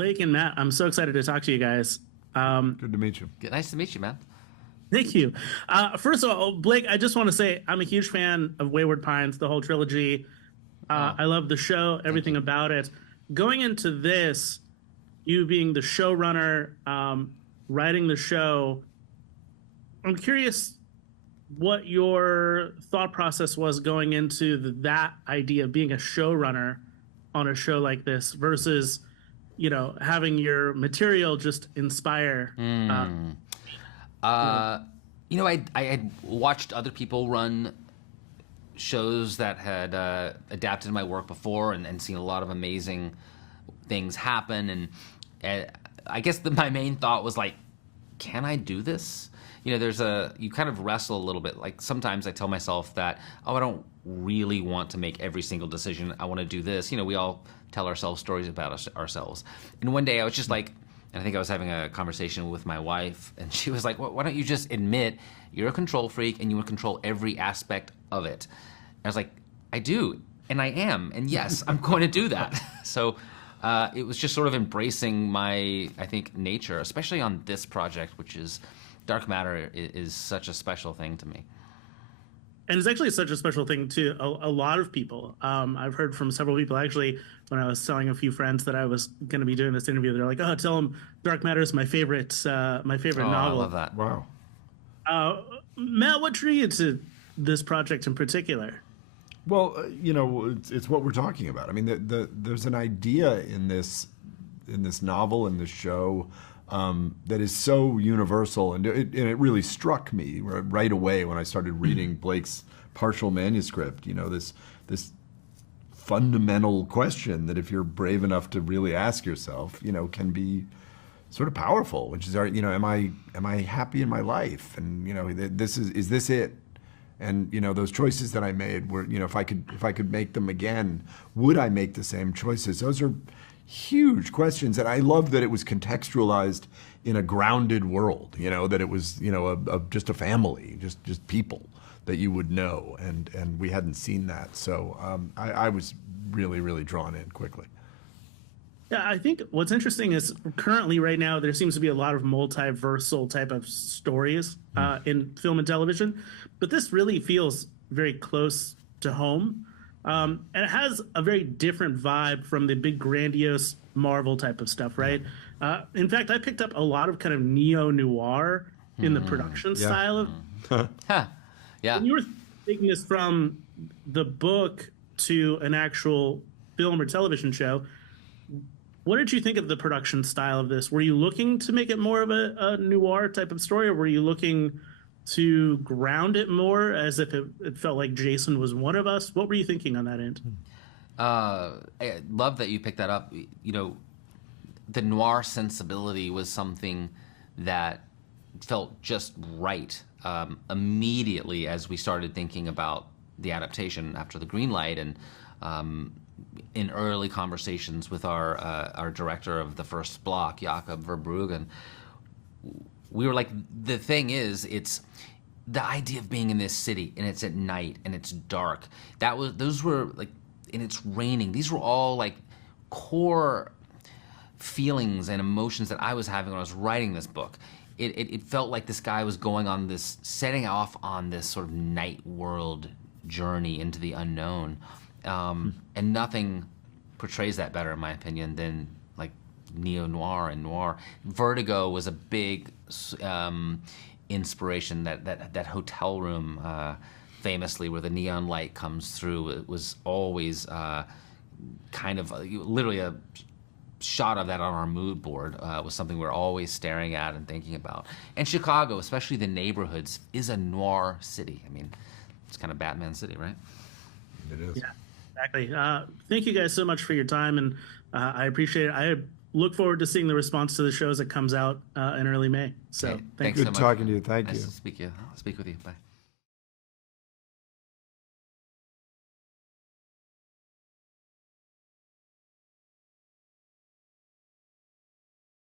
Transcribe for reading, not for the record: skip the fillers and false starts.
Blake and Matt, I'm so excited to talk to you guys. Good to meet you. Nice to meet you, man. Thank you. First of all, Blake, I just want to say I'm a huge fan of Wayward Pines, the whole trilogy. I love the show, everything about it. Going into this, you being the showrunner, writing the show, I'm curious what your thought process was going into that idea of being a showrunner on a show like this versus, having your material just inspire. I had watched other people run shows that had adapted my work before and seen a lot of amazing things happen. And I guess my main thought was like, can I do this? You kind of wrestle a little bit. Like sometimes I tell myself that, I don't really want to make every single decision. I want to do this. We all tell ourselves stories about ourselves. And one day I was just like, and I think I was having a conversation with my wife, and she was like, why don't you just admit you're a control freak and you want to control every aspect of it? And I was like, I do, and I am, and yes, I'm going to do that. So it was just sort of embracing my, I think, nature, especially on this project, which is Dark Matter is such a special thing to me. And it's actually such a special thing to a lot of people. I've heard from several people, actually, when I was telling a few friends that I was going to be doing this interview, they're like, oh, tell them Dark Matter is my favorite novel. I love that. Wow. Matt, what drew you to this project in particular? Well, it's what we're talking about. I mean, there's an idea in this novel, in this show, that is so universal, and it really struck me right away when I started reading Blake's partial manuscript. This fundamental question that if you're brave enough to really ask yourself, can be sort of powerful, which is, am I happy in my life? And is this it? And those choices that I made were, if I could make them again, would I make the same choices? Those are huge questions, and I love that it was contextualized in a grounded world. That it was just a family, just people that you would know, and we hadn't seen that. So I was really, really drawn in quickly. Yeah, I think what's interesting is currently right now there seems to be a lot of multiversal type of stories in film and television, but this really feels very close to home. And it has a very different vibe from the big grandiose Marvel type of stuff, right? In fact, I picked up a lot of kind of neo-noir in the production style of Yeah. When you were taking this from the book to an actual film or television show, what did you think of the production style of this? Were you looking to make it more of a noir type of story, or were you looking to ground it more as if it felt like Jason was one of us? What were you thinking on that end? I love that you picked that up. The noir sensibility was something that felt just right immediately as we started thinking about the adaptation after the green light, and in early conversations with our director of the first block, Jakob Verbruggen, we were like, the thing is, it's the idea of being in this city and it's at night and it's dark. Those were like, and it's raining. These were all like core feelings and emotions that I was having when I was writing this book. It felt like this guy was setting off on this sort of night world journey into the unknown. And nothing portrays that better, in my opinion, than like neo-noir and noir. Vertigo was a big inspiration. That hotel room, famously, where the neon light comes through, it was always kind of literally a shot of that on our mood board. Was something we're always staring at and thinking about. And Chicago, especially the neighborhoods, is a noir city. I mean, it's kind of Batman City, right? It is. Yeah, exactly. Thank you guys so much for your time, and I appreciate it. I look forward to seeing the response to the show as it comes out in early May. So thanks Good so much. talking to you. Thank Nice you. to speak with you. Bye.